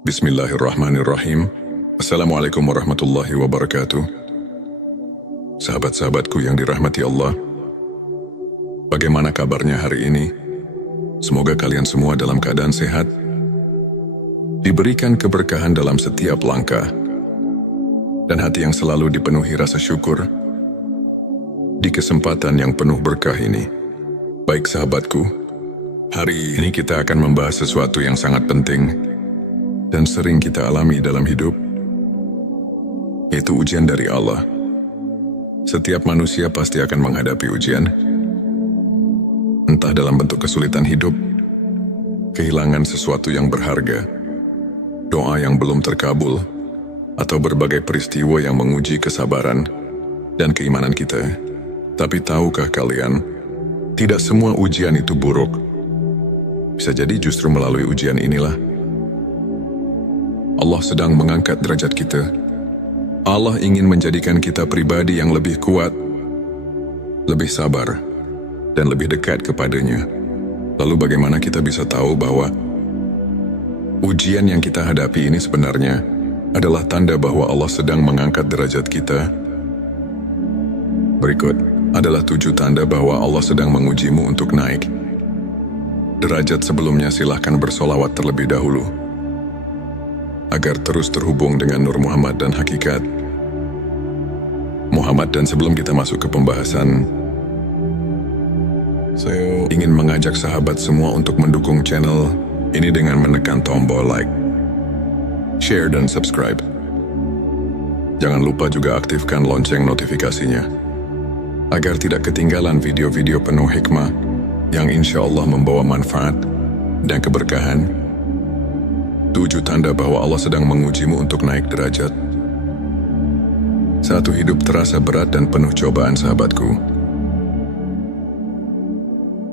Bismillahirrahmanirrahim. Assalamualaikum warahmatullahi wabarakatuh. Sahabat-sahabatku yang dirahmati Allah, bagaimana kabarnya hari ini? Semoga kalian semua dalam keadaan sehat, diberikan keberkahan dalam setiap langkah, dan hati yang selalu dipenuhi rasa syukur di kesempatan yang penuh berkah ini. Baik sahabatku, hari ini kita akan membahas sesuatu yang sangat penting dan sering kita alami dalam hidup, yaitu ujian dari Allah. Setiap manusia pasti akan menghadapi ujian, entah dalam bentuk kesulitan hidup, kehilangan sesuatu yang berharga, doa yang belum terkabul, atau berbagai peristiwa yang menguji kesabaran dan keimanan kita. Tapi tahukah kalian, tidak semua ujian itu buruk. Bisa jadi justru melalui ujian inilah Allah sedang mengangkat derajat kita. Allah ingin menjadikan kita pribadi yang lebih kuat, lebih sabar, dan lebih dekat kepadanya. Lalu bagaimana kita bisa tahu bahwa ujian yang kita hadapi ini sebenarnya adalah tanda bahwa Allah sedang mengangkat derajat kita? Berikut adalah 7 tanda bahwa Allah sedang mengujimu untuk naik derajat. Sebelumnya silahkan bersolawat terlebih dahulu agar terus terhubung dengan Nur Muhammad dan hakikat Muhammad. Dan sebelum kita masuk ke pembahasan, saya ingin mengajak sahabat semua untuk mendukung channel ini dengan menekan tombol like, share, dan subscribe. Jangan lupa juga aktifkan lonceng notifikasinya agar tidak ketinggalan video-video penuh hikmah yang insya Allah membawa manfaat dan keberkahan. 7 tanda bahwa Allah sedang mengujimu untuk naik derajat. 1. Hidup terasa berat dan penuh cobaan. Sahabatku,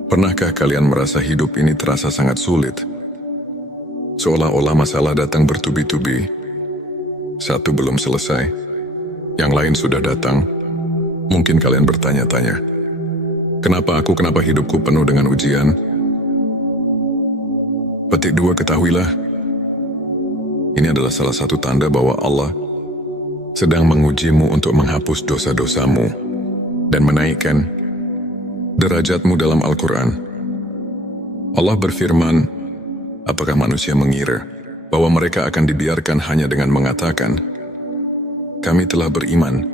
pernahkah kalian merasa hidup ini terasa sangat sulit? Seolah-olah masalah datang bertubi-tubi. Satu belum selesai, yang lain sudah datang. Mungkin kalian bertanya-tanya, kenapa hidupku penuh dengan ujian? Petik 2, ketahuilah, ini adalah salah satu tanda bahwa Allah sedang mengujimu untuk menghapus dosa-dosamu dan menaikkan derajatmu. Dalam Al-Quran, Allah berfirman, apakah manusia mengira bahwa mereka akan dibiarkan hanya dengan mengatakan, kami telah beriman,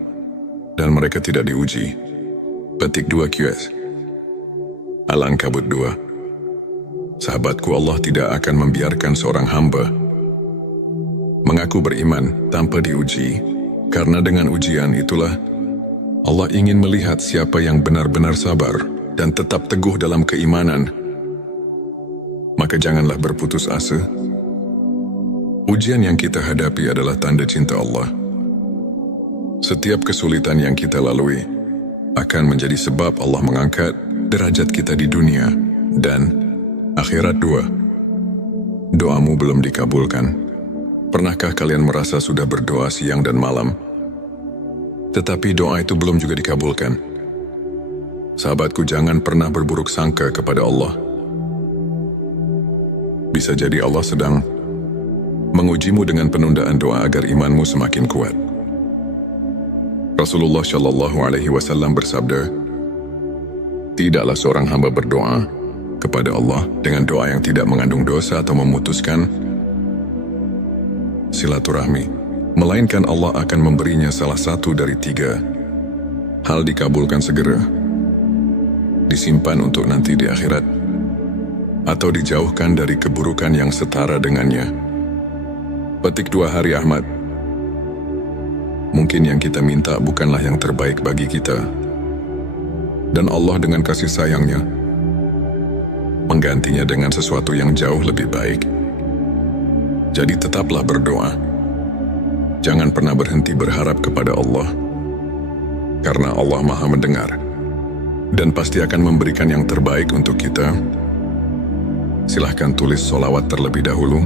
dan mereka tidak diuji? Petik 2 QS Al-Ankabut 2. Sahabatku, Allah tidak akan membiarkan seorang hamba mengaku beriman tanpa diuji, karena dengan ujian itulah Allah ingin melihat siapa yang benar-benar sabar dan tetap teguh dalam keimanan. Maka janganlah berputus asa. Ujian yang kita hadapi adalah tanda cinta Allah. Setiap kesulitan yang kita lalui akan menjadi sebab Allah mengangkat derajat kita di dunia dan akhirat. 2. Doamu belum dikabulkan. Pernahkah kalian merasa sudah berdoa siang dan malam, tetapi doa itu belum juga dikabulkan? Sahabatku, jangan pernah berburuk sangka kepada Allah. Bisa jadi Allah sedang mengujimu dengan penundaan doa agar imanmu semakin kuat. Rasulullah Shallallahu Alaihi Wasallam bersabda, tidaklah seorang hamba berdoa kepada Allah dengan doa yang tidak mengandung dosa atau memutuskan silaturahmi, melainkan Allah akan memberinya salah satu dari 3 hal: dikabulkan segera, disimpan untuk nanti di akhirat, atau dijauhkan dari keburukan yang setara dengannya. Petik 2 Hari Ahmad. Mungkin yang kita minta bukanlah yang terbaik bagi kita, dan Allah dengan kasih sayangnya menggantinya dengan sesuatu yang jauh lebih baik. Jadi tetaplah berdoa. Jangan pernah berhenti berharap kepada Allah, karena Allah Maha mendengar dan pasti akan memberikan yang terbaik untuk kita. Silahkan tulis solawat terlebih dahulu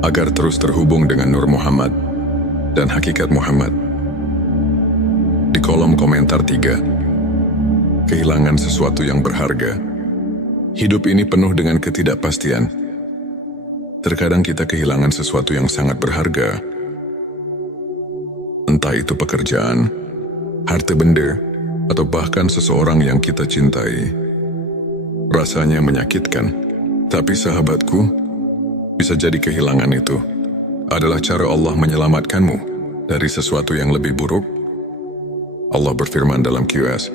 agar terus terhubung dengan Nur Muhammad dan hakikat Muhammad. Di kolom komentar 3. Kehilangan sesuatu yang berharga. Hidup ini penuh dengan ketidakpastian. Terkadang kita kehilangan sesuatu yang sangat berharga. Entah itu pekerjaan, harta benda, atau bahkan seseorang yang kita cintai. Rasanya menyakitkan, tapi sahabatku, bisa jadi kehilangan itu adalah cara Allah menyelamatkanmu dari sesuatu yang lebih buruk. Allah berfirman dalam QS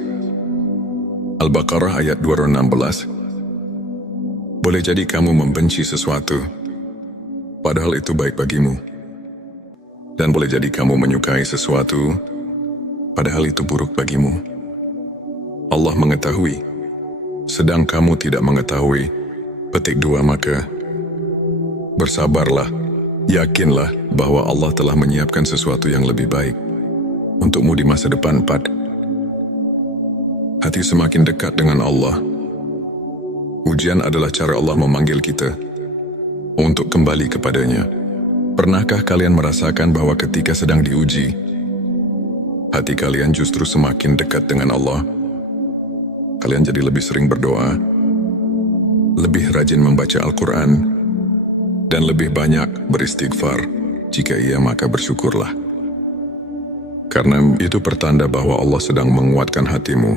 Al-Baqarah ayat 216, boleh jadi kamu membenci sesuatu, padahal itu baik bagimu. Dan boleh jadi kamu menyukai sesuatu, padahal itu buruk bagimu. Allah mengetahui, sedang kamu tidak mengetahui. Petik 2, maka bersabarlah, yakinlah bahwa Allah telah menyiapkan sesuatu yang lebih baik untukmu di masa depan. 4. Hati semakin dekat dengan Allah. Ujian adalah cara Allah memanggil kita untuk kembali kepadanya. Pernahkah kalian merasakan bahwa ketika sedang diuji, hati kalian justru semakin dekat dengan Allah? Kalian jadi lebih sering berdoa, lebih rajin membaca Al-Quran, dan lebih banyak beristighfar. Jika iya, maka bersyukurlah. Karena itu pertanda bahwa Allah sedang menguatkan hatimu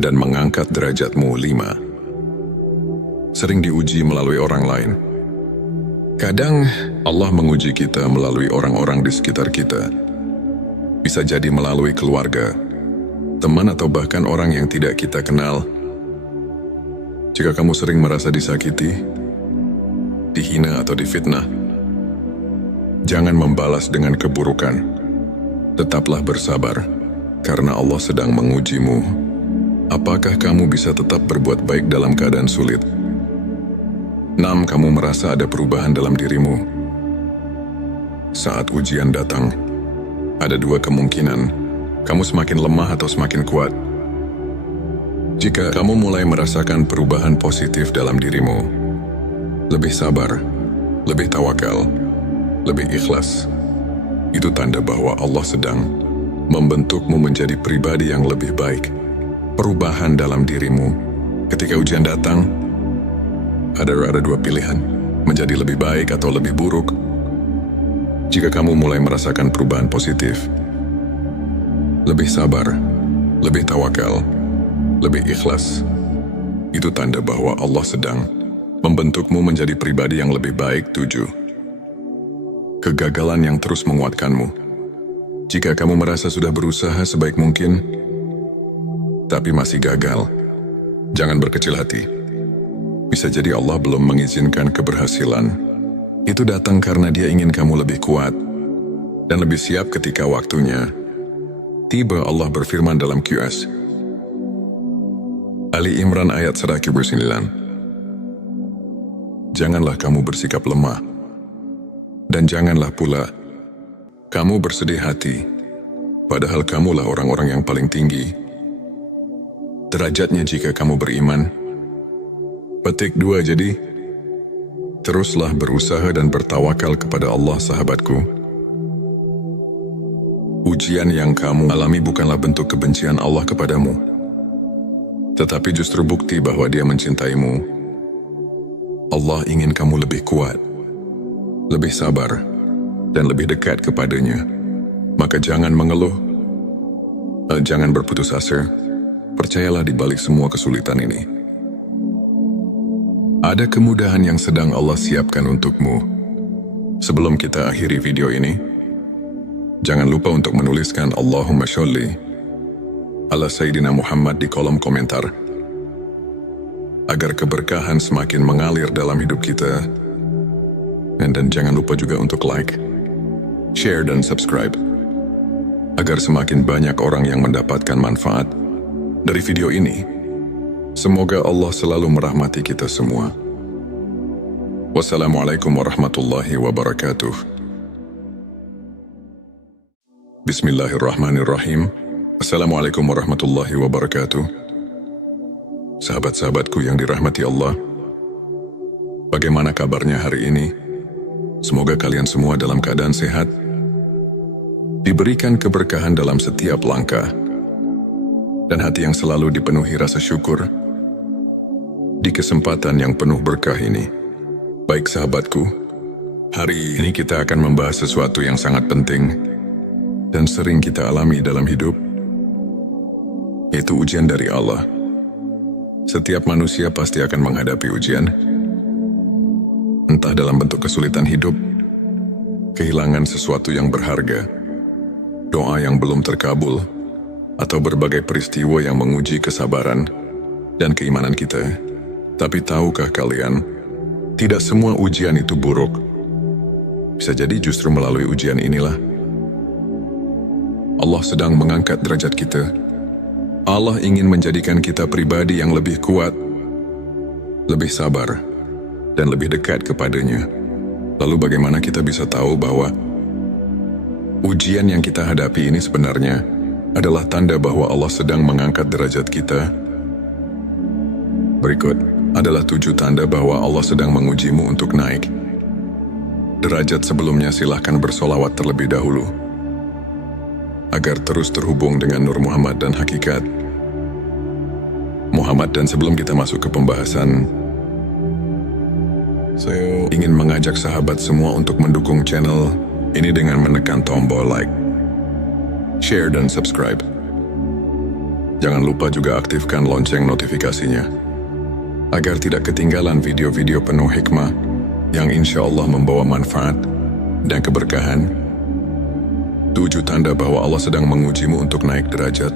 dan mengangkat derajatmu. 5. Sering diuji melalui orang lain. Kadang Allah menguji kita melalui orang-orang di sekitar kita. Bisa jadi melalui keluarga, teman, atau bahkan orang yang tidak kita kenal. Jika kamu sering merasa disakiti, dihina, atau difitnah, jangan membalas dengan keburukan. Tetaplah bersabar, karena Allah sedang mengujimu. Apakah kamu bisa tetap berbuat baik dalam keadaan sulit? 6. Kamu merasa ada perubahan dalam dirimu. Saat ujian datang, ada 2 kemungkinan. Kamu semakin lemah atau semakin kuat. Jika kamu mulai merasakan perubahan positif dalam dirimu, lebih sabar, lebih tawakal, lebih ikhlas, itu tanda bahwa Allah sedang membentukmu menjadi pribadi yang lebih baik. Perubahan dalam dirimu. Ketika ujian datang, ada 2 pilihan, menjadi lebih baik atau lebih buruk. Jika kamu mulai merasakan perubahan positif, lebih sabar, lebih tawakal, lebih ikhlas, itu tanda bahwa Allah sedang membentukmu menjadi pribadi yang lebih baik. 7. Kegagalan yang terus menguatkanmu. Jika kamu merasa sudah berusaha sebaik mungkin, tapi masih gagal, jangan berkecil hati. Bisa jadi Allah belum mengizinkan keberhasilan. Itu datang karena Dia ingin kamu lebih kuat dan lebih siap ketika waktunya tiba. Allah berfirman dalam QS Ali Imran ayat 109, janganlah kamu bersikap lemah, dan janganlah pula kamu bersedih hati, padahal kamulah orang-orang yang paling tinggi derajatnya jika kamu beriman. Petik 2. Jadi, teruslah berusaha dan bertawakal kepada Allah, sahabatku. Ujian yang kamu alami bukanlah bentuk kebencian Allah kepadamu, tetapi justru bukti bahwa Dia mencintaimu. Allah ingin kamu lebih kuat, lebih sabar, dan lebih dekat kepadanya. Maka jangan mengeluh, jangan berputus asa. Percayalah di balik semua kesulitan ini, ada kemudahan yang sedang Allah siapkan untukmu. Sebelum kita akhiri video ini, jangan lupa untuk menuliskan Allahumma sholli ala Sayyidina Muhammad di kolom komentar, agar keberkahan semakin mengalir dalam hidup kita. Dan jangan lupa juga untuk like, share, dan subscribe, agar semakin banyak orang yang mendapatkan manfaat dari video ini. Semoga Allah selalu merahmati kita semua. Wassalamualaikum warahmatullahi wabarakatuh. Bismillahirrahmanirrahim. Assalamualaikum warahmatullahi wabarakatuh. Sahabat-sahabatku yang dirahmati Allah, bagaimana kabarnya hari ini? Semoga kalian semua dalam keadaan sehat, diberikan keberkahan dalam setiap langkah, dan hati yang selalu dipenuhi rasa syukur di kesempatan yang penuh berkah ini. Baik sahabatku, hari ini kita akan membahas sesuatu yang sangat penting dan sering kita alami dalam hidup, yaitu ujian dari Allah. Setiap manusia pasti akan menghadapi ujian, entah dalam bentuk kesulitan hidup, kehilangan sesuatu yang berharga, doa yang belum terkabul, atau berbagai peristiwa yang menguji kesabaran dan keimanan kita. Tapi tahukah kalian, tidak semua ujian itu buruk. Bisa jadi justru melalui ujian inilah Allah sedang mengangkat derajat kita. Allah ingin menjadikan kita pribadi yang lebih kuat, lebih sabar, dan lebih dekat kepadanya. Lalu bagaimana kita bisa tahu bahwa ujian yang kita hadapi ini sebenarnya adalah tanda bahwa Allah sedang mengangkat derajat kita? Berikut adalah 7 tanda bahwa Allah sedang mengujimu untuk naik derajat. Sebelumnya silahkan bersolawat terlebih dahulu agar terus terhubung dengan Nur Muhammad dan Hakikat Muhammad. Dan sebelum kita masuk ke pembahasan, saya ingin mengajak sahabat semua untuk mendukung channel ini dengan menekan tombol like, share, dan subscribe. Jangan lupa juga aktifkan lonceng notifikasinya agar tidak ketinggalan video-video penuh hikmah yang insya Allah membawa manfaat dan keberkahan. 7 tanda bahwa Allah sedang mengujimu untuk naik derajat.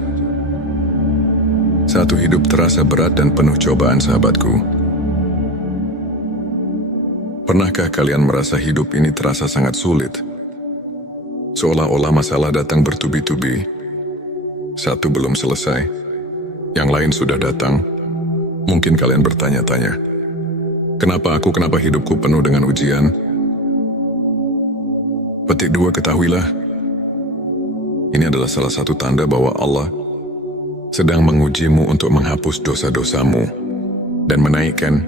1. Hidup terasa berat dan penuh cobaan. Sahabatku, pernahkah kalian merasa hidup ini terasa sangat sulit? Seolah-olah masalah datang bertubi-tubi. Satu belum selesai, yang lain sudah datang. Mungkin kalian bertanya-tanya, kenapa hidupku penuh dengan ujian? Petik 2, ketahuilah, ini adalah salah satu tanda bahwa Allah sedang mengujimu untuk menghapus dosa-dosamu dan menaikkan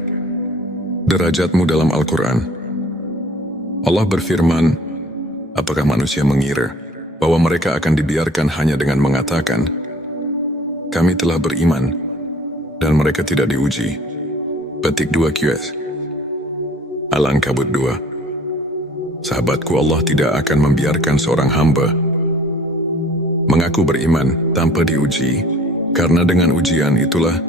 derajatmu. Dalam Al-Quran, Allah berfirman, apakah manusia mengira bahwa mereka akan dibiarkan hanya dengan mengatakan, kami telah beriman, dan mereka tidak diuji? Petik 2 QS Al-Ankabut 2. Sahabatku, Allah tidak akan membiarkan seorang hamba mengaku beriman tanpa diuji, karena dengan ujian itulah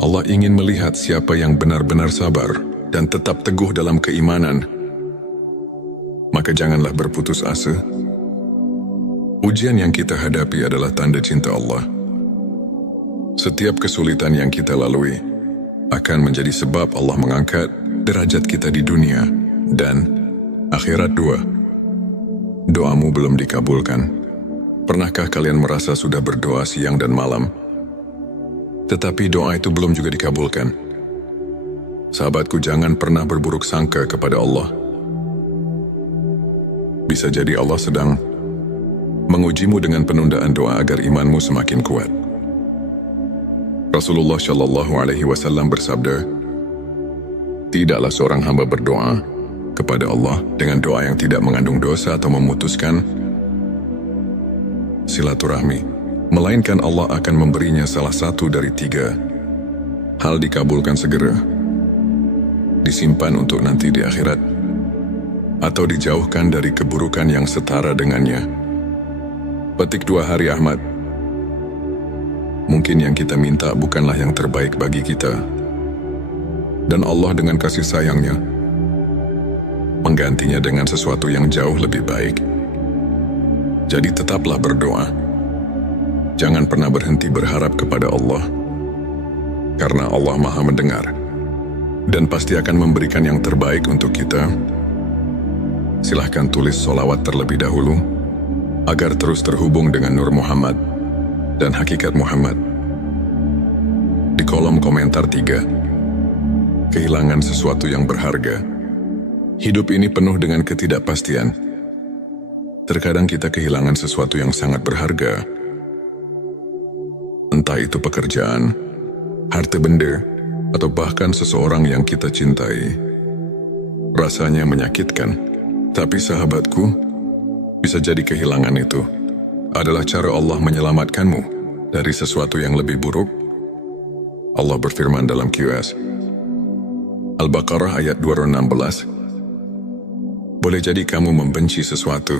Allah ingin melihat siapa yang benar-benar sabar dan tetap teguh dalam keimanan. Maka janganlah berputus asa. Ujian yang kita hadapi adalah tanda cinta Allah. Setiap kesulitan yang kita lalui akan menjadi sebab Allah mengangkat derajat kita di dunia dan akhirat. 2. Doamu belum dikabulkan. Pernahkah kalian merasa sudah berdoa siang dan malam, tetapi doa itu belum juga dikabulkan? Sahabatku, jangan pernah berburuk sangka kepada Allah. Bisa jadi Allah sedang mengujimu dengan penundaan doa agar imanmu semakin kuat. Rasulullah Shallallahu Alaihi Wasallam bersabda, tidaklah seorang hamba berdoa kepada Allah dengan doa yang tidak mengandung dosa atau memutuskan silaturahmi, melainkan Allah akan memberinya salah satu dari 3 hal: dikabulkan segera, disimpan untuk nanti di akhirat, atau dijauhkan dari keburukan yang setara dengannya. Petik 2 Hari Ahmad. Mungkin yang kita minta bukanlah yang terbaik bagi kita, dan Allah dengan kasih sayangnya menggantinya dengan sesuatu yang jauh lebih baik. Jadi tetaplah berdoa. Jangan pernah berhenti berharap kepada Allah, karena Allah Maha mendengar dan pasti akan memberikan yang terbaik untuk kita. Silahkan tulis solawat terlebih dahulu agar terus terhubung dengan Nur Muhammad dan Hakikat Muhammad. Di kolom komentar 3. Kehilangan sesuatu yang berharga. Hidup ini penuh dengan ketidakpastian. Terkadang kita kehilangan sesuatu yang sangat berharga. Entah itu pekerjaan, harta benda, atau bahkan seseorang yang kita cintai. Rasanya menyakitkan, tapi sahabatku, bisa jadi kehilangan itu adalah cara Allah menyelamatkanmu dari sesuatu yang lebih buruk. Allah berfirman dalam QS Al-Baqarah ayat 216. Boleh jadi kamu membenci sesuatu,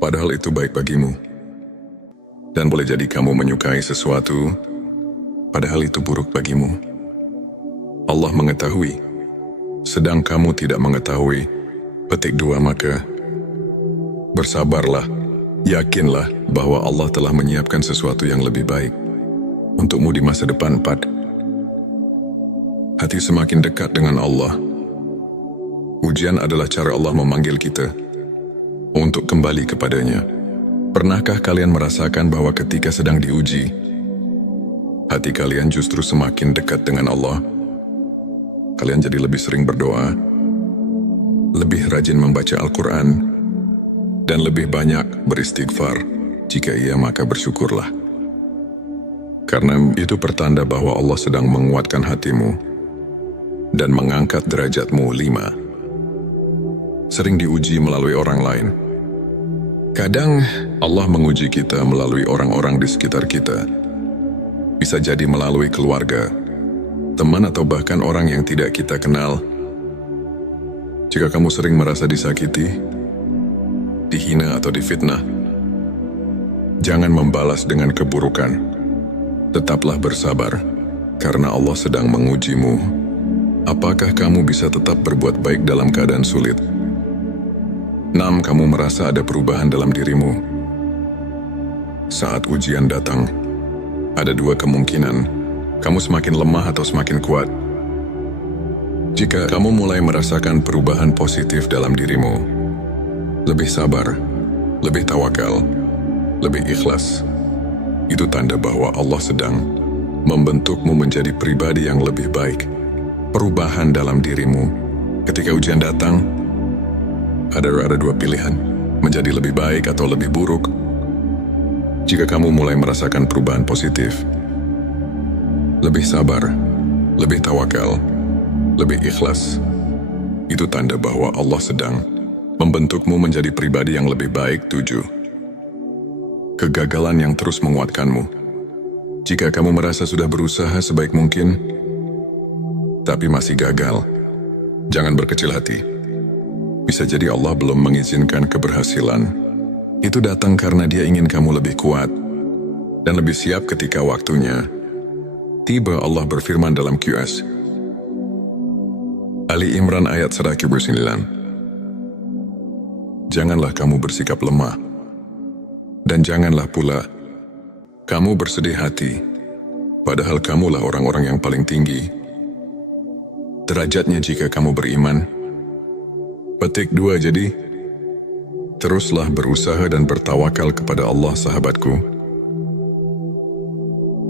padahal itu baik bagimu. Dan boleh jadi kamu menyukai sesuatu, padahal itu buruk bagimu. Allah mengetahui, sedang kamu tidak mengetahui. Petik 2. Maka bersabarlah, yakinlah bahwa Allah telah menyiapkan sesuatu yang lebih baik untukmu di masa depan. 4. Hati semakin dekat dengan Allah. Ujian adalah cara Allah memanggil kita untuk kembali kepadanya. Pernahkah kalian merasakan bahwa ketika sedang diuji, hati kalian justru semakin dekat dengan Allah? Kalian jadi lebih sering berdoa, lebih rajin membaca Al-Quran, dan lebih banyak beristighfar. Jika iya, maka bersyukurlah. Karena itu pertanda bahwa Allah sedang menguatkan hatimu dan mengangkat derajatmu. 5. Sering diuji melalui orang lain. Kadang Allah menguji kita melalui orang-orang di sekitar kita. Bisa jadi melalui keluarga, teman, atau bahkan orang yang tidak kita kenal. Jika kamu sering merasa disakiti, dihina, atau difitnah, jangan membalas dengan keburukan. Tetaplah bersabar, karena Allah sedang mengujimu. Apakah kamu bisa tetap berbuat baik dalam keadaan sulit? 6. Kamu merasa ada perubahan dalam dirimu. Saat ujian datang, ada 2 kemungkinan. Kamu semakin lemah atau semakin kuat. Jika kamu mulai merasakan perubahan positif dalam dirimu, lebih sabar, lebih tawakal, lebih ikhlas, itu tanda bahwa Allah sedang membentukmu menjadi pribadi yang lebih baik. Perubahan dalam dirimu. Ketika ujian datang, ada 2 pilihan, menjadi lebih baik atau lebih buruk. Jika kamu mulai merasakan perubahan positif, lebih sabar, lebih tawakal, lebih ikhlas, itu tanda bahwa Allah sedang membentukmu menjadi pribadi yang lebih baik. 7. Kegagalan yang terus menguatkanmu. Jika kamu merasa sudah berusaha sebaik mungkin, tapi masih gagal, jangan berkecil hati. Bisa jadi Allah belum mengizinkan keberhasilan. Itu datang karena Dia ingin kamu lebih kuat dan lebih siap ketika waktunya tiba. Allah berfirman dalam QS Ali Imran ayat 109. Janganlah kamu bersikap lemah, dan janganlah pula kamu bersedih hati, padahal kamulah orang-orang yang paling tinggi derajatnya jika kamu beriman. Petik 2. Jadi, teruslah berusaha dan bertawakal kepada Allah, sahabatku.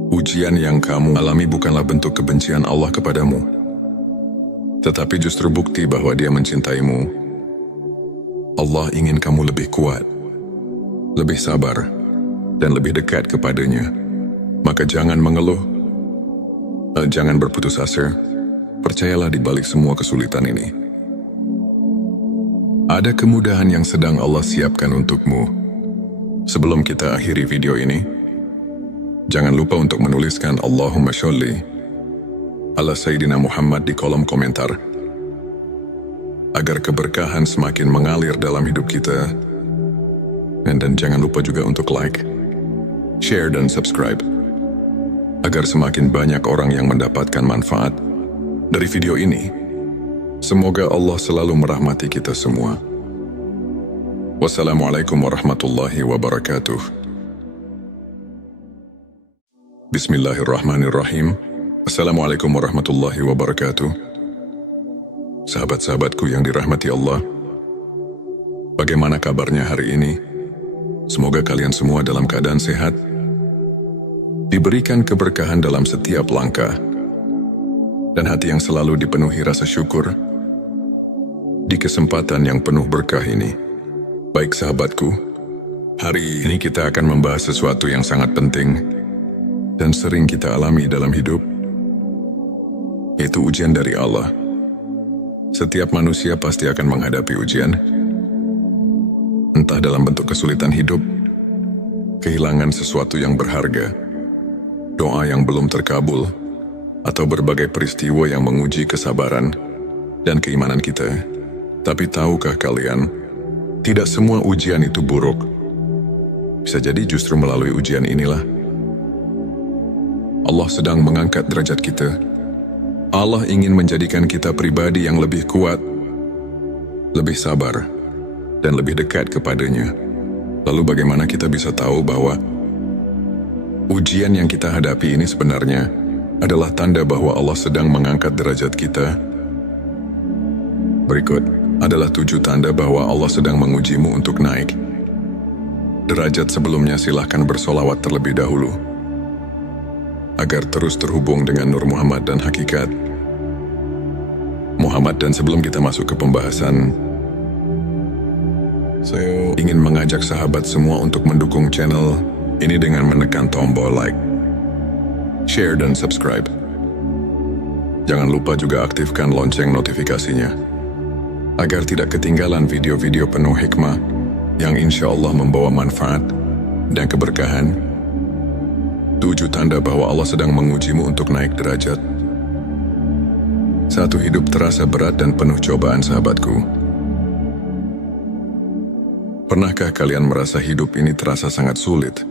Ujian yang kamu alami bukanlah bentuk kebencian Allah kepadamu, tetapi justru bukti bahwa Dia mencintaimu. Allah ingin kamu lebih kuat, lebih sabar, dan lebih dekat kepadanya. Maka jangan mengeluh, jangan berputus asa. Percayalah di balik semua kesulitan ini, ada kemudahan yang sedang Allah siapkan untukmu. Sebelum kita akhiri video ini, jangan lupa untuk menuliskan Allahumma sholli ala Sayyidina Muhammad di kolom komentar, agar keberkahan semakin mengalir dalam hidup kita. Dan jangan lupa juga untuk like, share, dan subscribe, agar semakin banyak orang yang mendapatkan manfaat dari video ini. Semoga Allah selalu merahmati kita semua. Wassalamualaikum warahmatullahi wabarakatuh. Bismillahirrahmanirrahim. Assalamualaikum warahmatullahi wabarakatuh. Sahabat-sahabatku yang dirahmati Allah, bagaimana kabarnya hari ini? Semoga kalian semua dalam keadaan sehat, diberikan keberkahan dalam setiap langkah, dan hati yang selalu dipenuhi rasa syukur di kesempatan yang penuh berkah ini. Baik sahabatku, hari ini kita akan membahas sesuatu yang sangat penting dan sering kita alami dalam hidup, yaitu ujian dari Allah. Setiap manusia pasti akan menghadapi ujian, entah dalam bentuk kesulitan hidup, kehilangan sesuatu yang berharga, doa yang belum terkabul, atau berbagai peristiwa yang menguji kesabaran dan keimanan kita. Tapi tahukah kalian, tidak semua ujian itu buruk. Bisa jadi justru melalui ujian inilah Allah sedang mengangkat derajat kita. Allah ingin menjadikan kita pribadi yang lebih kuat, lebih sabar, dan lebih dekat kepadanya. Lalu bagaimana kita bisa tahu bahwa ujian yang kita hadapi ini sebenarnya adalah tanda bahwa Allah sedang mengangkat derajat kita? Berikut adalah 7 tanda bahwa Allah sedang mengujimu untuk naik derajat. Sebelumnya silahkan bersolawat terlebih dahulu agar terus terhubung dengan Nur Muhammad dan hakikat Muhammad. Dan sebelum kita masuk ke pembahasan, saya ingin mengajak sahabat semua untuk mendukung channel ini dengan menekan tombol like, share, dan subscribe. Jangan lupa juga aktifkan lonceng notifikasinya agar tidak ketinggalan video-video penuh hikmah yang insya Allah membawa manfaat dan keberkahan. 7 tanda bahwa Allah sedang mengujimu untuk naik derajat. 1. Hidup terasa berat dan penuh cobaan. Sahabatku, pernahkah kalian merasa hidup ini terasa sangat sulit?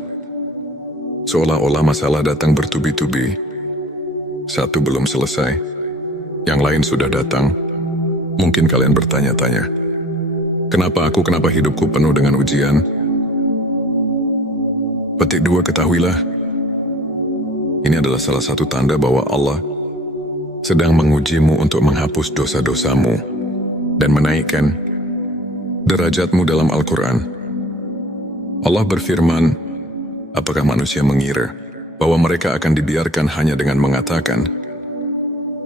Seolah-olah masalah datang bertubi-tubi. Satu belum selesai, yang lain sudah datang. Mungkin kalian bertanya-tanya, kenapa hidupku penuh dengan ujian? Petik 2, ketahuilah, ini adalah salah satu tanda bahwa Allah sedang mengujimu untuk menghapus dosa-dosamu dan menaikkan derajatmu. Dalam Al-Quran, Allah berfirman, apakah manusia mengira bahwa mereka akan dibiarkan hanya dengan mengatakan,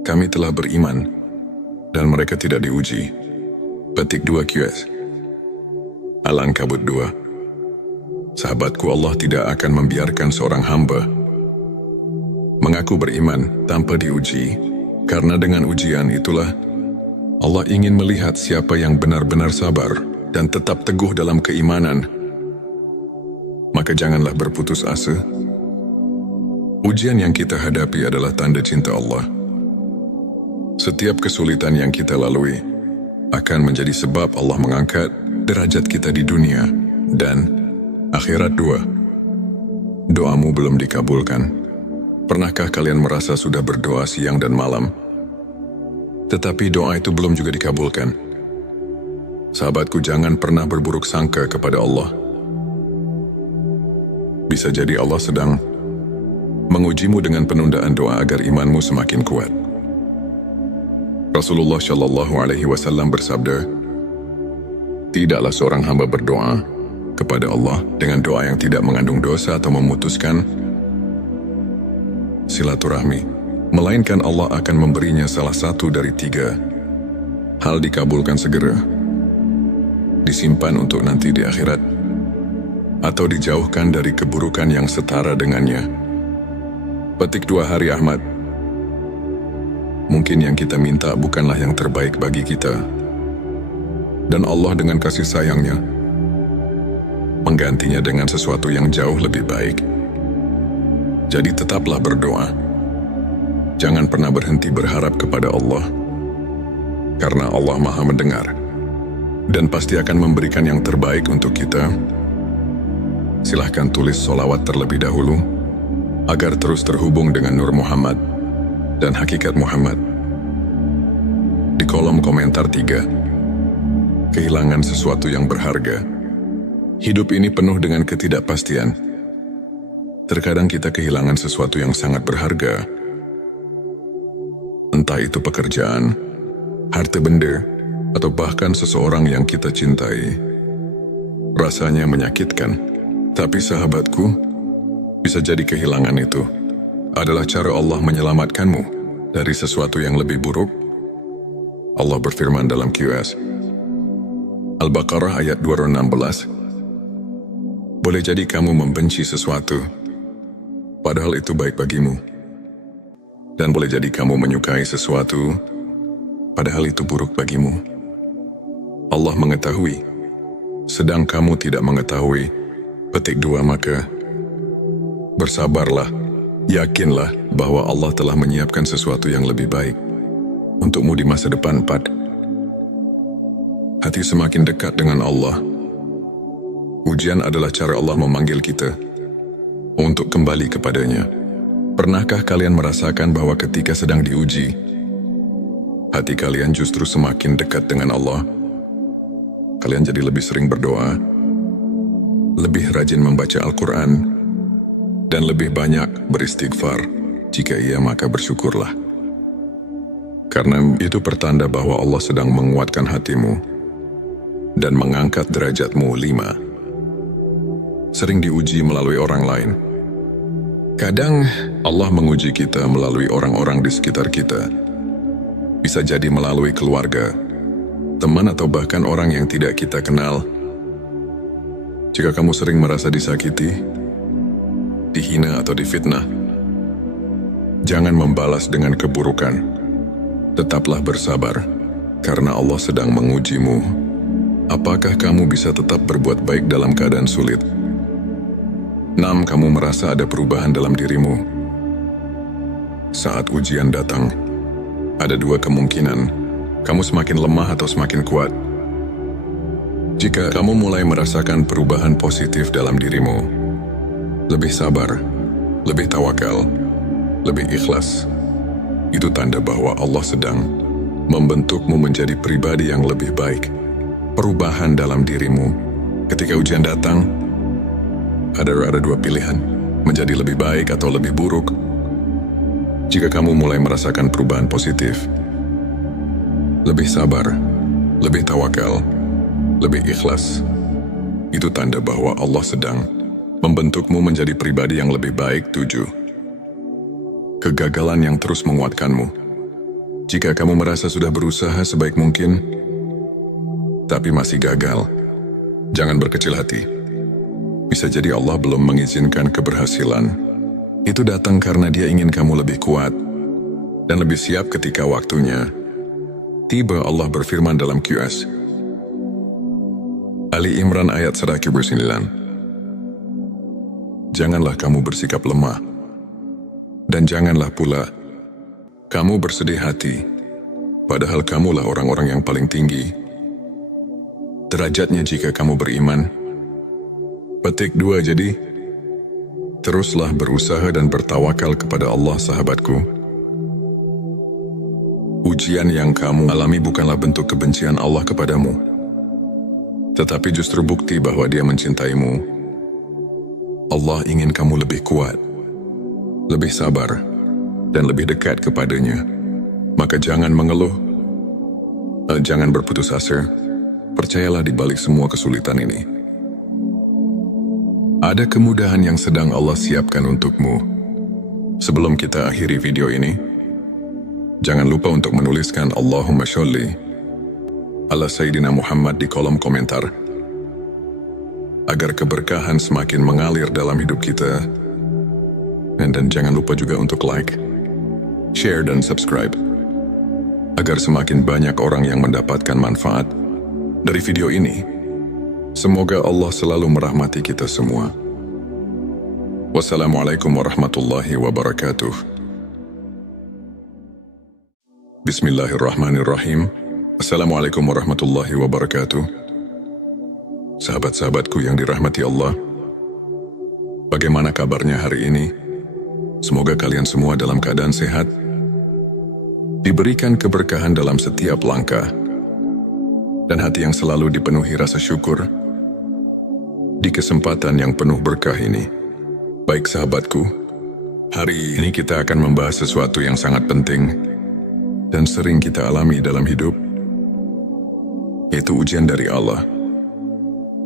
kami telah beriman, dan mereka tidak diuji? Petik 2 QS Al-Ankabut 2. Sahabatku, Allah tidak akan membiarkan seorang hamba mengaku beriman tanpa diuji, karena dengan ujian itulah Allah ingin melihat siapa yang benar-benar sabar dan tetap teguh dalam keimanan. Maka janganlah berputus asa. Ujian yang kita hadapi adalah tanda cinta Allah. Setiap kesulitan yang kita lalui akan menjadi sebab Allah mengangkat derajat kita di dunia dan akhirat. 2. Doamu belum dikabulkan. Pernahkah kalian merasa sudah berdoa siang dan malam, tetapi doa itu belum juga dikabulkan? Sahabatku, jangan pernah berburuk sangka kepada Allah. Bisa jadi Allah sedang mengujimu dengan penundaan doa agar imanmu semakin kuat. Rasulullah Shallallahu Alaihi Wasallam bersabda, tidaklah seorang hamba berdoa kepada Allah dengan doa yang tidak mengandung dosa atau memutuskan silaturahmi, melainkan Allah akan memberinya salah satu dari 3 hal: dikabulkan segera, disimpan untuk nanti di akhirat, atau dijauhkan dari keburukan yang setara dengannya. Petik 2 Hari Ahmad. Mungkin yang kita minta bukanlah yang terbaik bagi kita, dan Allah dengan kasih sayangnya menggantinya dengan sesuatu yang jauh lebih baik. Jadi tetaplah berdoa. Jangan pernah berhenti berharap kepada Allah, karena Allah Maha mendengar dan pasti akan memberikan yang terbaik untuk kita. Silahkan tulis solawat terlebih dahulu agar terus terhubung dengan Nur Muhammad dan hakikat Muhammad. Di kolom komentar 3. Kehilangan sesuatu yang berharga. Hidup ini penuh dengan ketidakpastian. Terkadang kita kehilangan sesuatu yang sangat berharga. Entah itu pekerjaan, harta benda, atau bahkan seseorang yang kita cintai. Rasanya menyakitkan, tapi sahabatku, bisa jadi kehilangan itu adalah cara Allah menyelamatkanmu dari sesuatu yang lebih buruk. Allah berfirman dalam QS Al-Baqarah ayat 216, boleh jadi kamu membenci sesuatu padahal itu baik bagimu, dan boleh jadi kamu menyukai sesuatu padahal itu buruk bagimu. Allah mengetahui, sedang kamu tidak mengetahui. Petik 2 Maka bersabarlah Yakinlah bahwa Allah telah menyiapkan sesuatu yang lebih baik untukmu di masa depan. 4. Hati semakin dekat dengan Allah. Ujian adalah cara Allah memanggil kita untuk kembali kepadanya. Pernahkah kalian merasakan bahwa ketika sedang diuji, hati kalian justru semakin dekat dengan Allah? Kalian jadi lebih sering berdoa, lebih rajin membaca Al-Quran, dan lebih banyak beristighfar. Jika iya, maka bersyukurlah. Karena itu pertanda bahwa Allah sedang menguatkan hatimu dan mengangkat derajatmu. 5. Sering diuji melalui orang lain. Kadang Allah menguji kita melalui orang-orang di sekitar kita. Bisa jadi melalui keluarga, teman, atau bahkan orang yang tidak kita kenal. Jika kamu sering merasa disakiti, dihina, atau difitnah, jangan membalas dengan keburukan. Tetaplah bersabar, karena Allah sedang mengujimu. Apakah kamu bisa tetap berbuat baik dalam keadaan sulit? 6. Kamu merasa ada perubahan dalam dirimu. Saat ujian datang, ada dua kemungkinan: kamu semakin lemah atau semakin kuat. Jika kamu mulai merasakan perubahan positif dalam dirimu, lebih sabar, lebih tawakal, lebih ikhlas, itu tanda bahwa Allah sedang membentukmu menjadi pribadi yang lebih baik. Perubahan dalam dirimu. Ketika ujian datang, ada dua pilihan: menjadi lebih baik atau lebih buruk. Jika kamu mulai merasakan perubahan positif, lebih sabar, lebih tawakal, lebih ikhlas, itu tanda bahwa Allah sedang membentukmu menjadi pribadi yang lebih baik. 7. Kegagalan yang terus menguatkanmu. Jika kamu merasa sudah berusaha sebaik mungkin, tapi masih gagal, jangan berkecil hati. Bisa jadi Allah belum mengizinkan keberhasilan. Itu datang karena Dia ingin kamu lebih kuat dan lebih siap ketika waktunya tiba. Allah berfirman dalam QS Ali Imran ayat 109. Janganlah kamu bersikap lemah, dan janganlah pula kamu bersedih hati, padahal kamulah orang-orang yang paling tinggi derajatnya jika kamu beriman. Petik 2. Jadi, teruslah berusaha dan bertawakal kepada Allah, sahabatku. Ujian yang kamu alami bukanlah bentuk kebencian Allah kepadamu, tetapi justru bukti bahwa Dia mencintaimu. Allah ingin kamu lebih kuat, lebih sabar, dan lebih dekat kepadanya. Maka jangan mengeluh, jangan berputus asa. Percayalah di balik semua kesulitan ini, ada kemudahan yang sedang Allah siapkan untukmu. Sebelum kita akhiri video ini, jangan lupa untuk menuliskan Allahumma sholli ala Sayyidina Muhammad di kolom komentar, agar keberkahan semakin mengalir dalam hidup kita. Dan jangan lupa juga untuk like, share, dan subscribe, agar semakin banyak orang yang mendapatkan manfaat dari video ini. Semoga Allah selalu merahmati kita semua. Wassalamualaikum warahmatullahi wabarakatuh. Bismillahirrahmanirrahim. Assalamualaikum warahmatullahi wabarakatuh. Sahabat-sahabatku yang dirahmati Allah, bagaimana kabarnya hari ini? Semoga kalian semua dalam keadaan sehat, diberikan keberkahan dalam setiap langkah, dan hati yang selalu dipenuhi rasa syukur di kesempatan yang penuh berkah ini. Baik sahabatku, hari ini kita akan membahas sesuatu yang sangat penting dan sering kita alami dalam hidup, yaitu ujian dari Allah.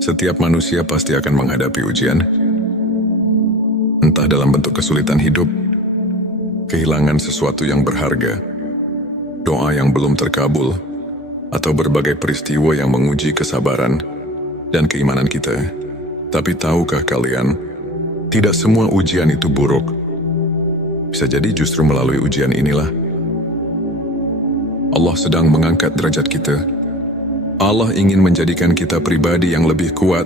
Setiap manusia pasti akan menghadapi ujian, entah dalam bentuk kesulitan hidup, kehilangan sesuatu yang berharga, doa yang belum terkabul, atau berbagai peristiwa yang menguji kesabaran dan keimanan kita. Tapi tahukah kalian, tidak semua ujian itu buruk. Bisa jadi justru melalui ujian inilah Allah sedang mengangkat derajat kita. Allah ingin menjadikan kita pribadi yang lebih kuat,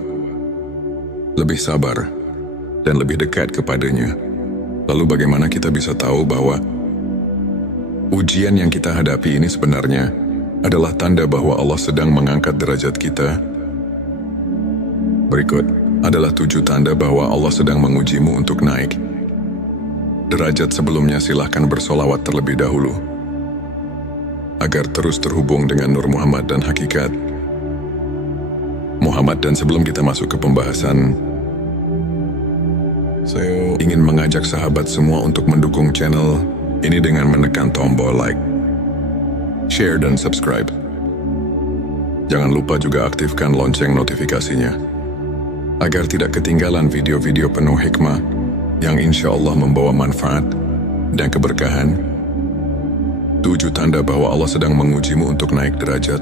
lebih sabar, dan lebih dekat kepadanya. Lalu bagaimana kita bisa tahu bahwa ujian yang kita hadapi ini sebenarnya adalah tanda bahwa Allah sedang mengangkat derajat kita? Berikut adalah 7 tanda bahwa Allah sedang mengujimu untuk naik derajat. Sebelumnya silahkan bersolawat terlebih dahulu agar terus terhubung dengan Nur Muhammad dan hakikat Muhammad. Dan sebelum kita masuk ke pembahasan, saya ingin mengajak sahabat semua untuk mendukung channel ini dengan menekan tombol like, share, dan subscribe. Jangan lupa juga aktifkan lonceng notifikasinya agar tidak ketinggalan video-video penuh hikmah yang insya Allah membawa manfaat dan keberkahan. 7 tanda bahwa Allah sedang mengujimu untuk naik derajat.